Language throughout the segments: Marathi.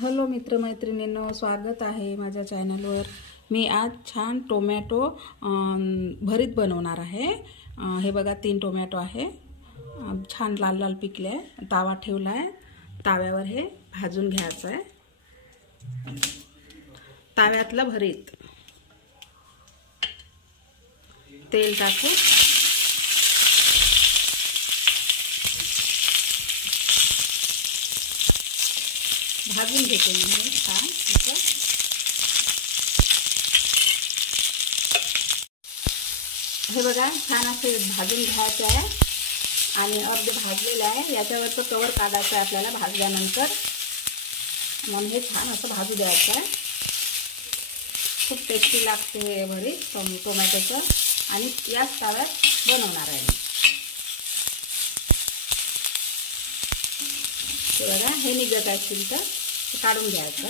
हॅलो मित्रमैत्रिणींनो, स्वागत आहे माझ्या चॅनलवर। मी आज छान टोमॅटो भरीत बनवणार आहे। हे बघा 3 टोमॅटो आहे, छान लाल लाल पिकले। तावा ठेवला आहे, ताव्यावर हे भाजून घ्यायचं आहे। ताव्यातलं भरीत तेल टाकू, भाजून घेते मी हे छान। हे बघा छान असे भाजून घ्यायचे आहे आणि अर्धे भाजलेले आहे। याच्यावरचं कवर काढायचं आहे आपल्याला भाजल्यानंतर, म्हणून हे छान असं भाजू द्यायचं आहे। खूप टेस्टी लागते हे भरीत टोमॅटोचं आणि याच ताव्यात बनवणार आहे। हे बघा हे निघत असतील तर काढून घ्यायचं।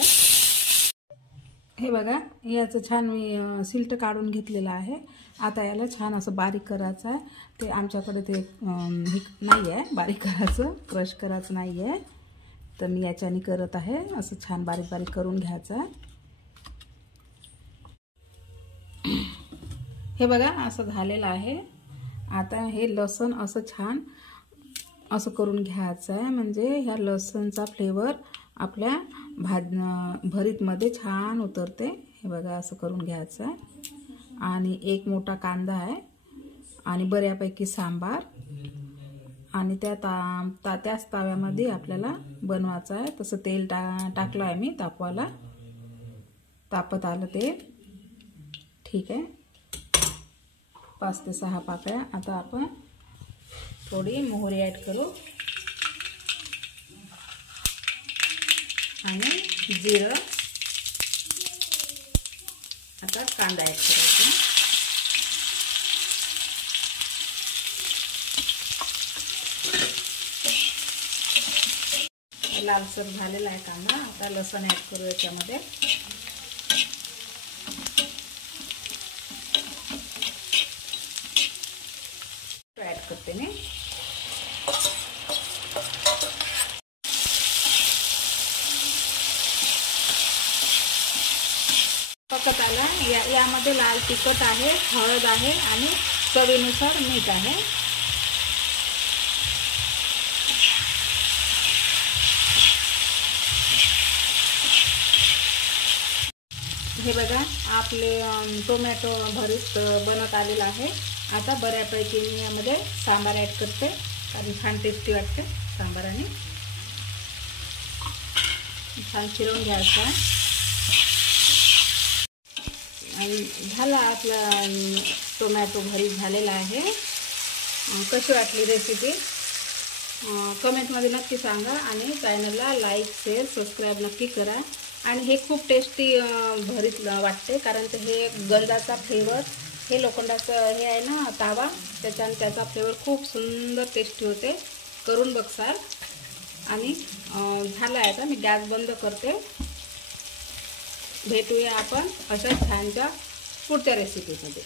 हे बघा याचं छान मी सिल्ट काढून घेतलेलं आहे। आता याला छान असं बारीक करायचं आहे। ते आमच्याकडे ते नाही आहे बारीक करायचं, क्रश करायचं नाही आहे, तर मी याच्याने करत आहे। असं छान बारीक बारीक करून घ्यायचं आहे। हे बघा असं झालेलं आहे। आता हे लसूण असं छान असं करून घ्यायचं आहे, म्हणजे ह्या लसूणचा फ्लेवर आपल्या भरीतमध्ये छान उतरते। हे बघा असं करून घ्यायचं आहे। आणि एक मोठा कांदा आहे आणि बऱ्यापैकी सांबार, आणि त्याच ताव्यामध्ये आपल्याला बनवायचं आहे। तसं तेल टाकलं आहे मी तापवायला, तापत आलं तेल, ठीक आहे। 5 ते 6 पाकळ्या। आता आपण थोडी मोहरी ॲड करू आणि जिरं। आता कांदा ॲड करायचा, लालसर झालेला आहे कांदा। आता लसूण ॲड करू याच्यामध्ये। ॲड करते मी। पकत आला। यामध्ये लाल तिखट आहे, हळद आहे आणि चवीनुसार मीठ आहे। हे बघा आपले टोमॅटो भरीत बनत आलेलं आहे। आता बऱ्यापैकी मी यामध्ये सांबार ॲड करते, कारण छान टेस्टी वाटते सांबाराने। छान फिरवून घ्यायचं आहे आणि झाला आपला टोमॅटो भरीत झालेला आहे। कशी वाटली रेसिपी कमेंटमध्ये नक्की सांगा आणि चॅनलला लाईक शेअर सबस्क्राईब नक्की करा। आणि हे खूप टेस्टी भरीत वाटते, कारण ते हे गंधाचा फ्लेवर, हे लोखंडाचं हे आहे ना तावा, त्याचा फ्लेवर खूप सुंदर टेस्टी होते। करून बघसाल। आणि झालं आहे आता मी गॅस बंद करते। भेटूया आपण अशा छानच्या पुढच्या रेसिपीमध्ये।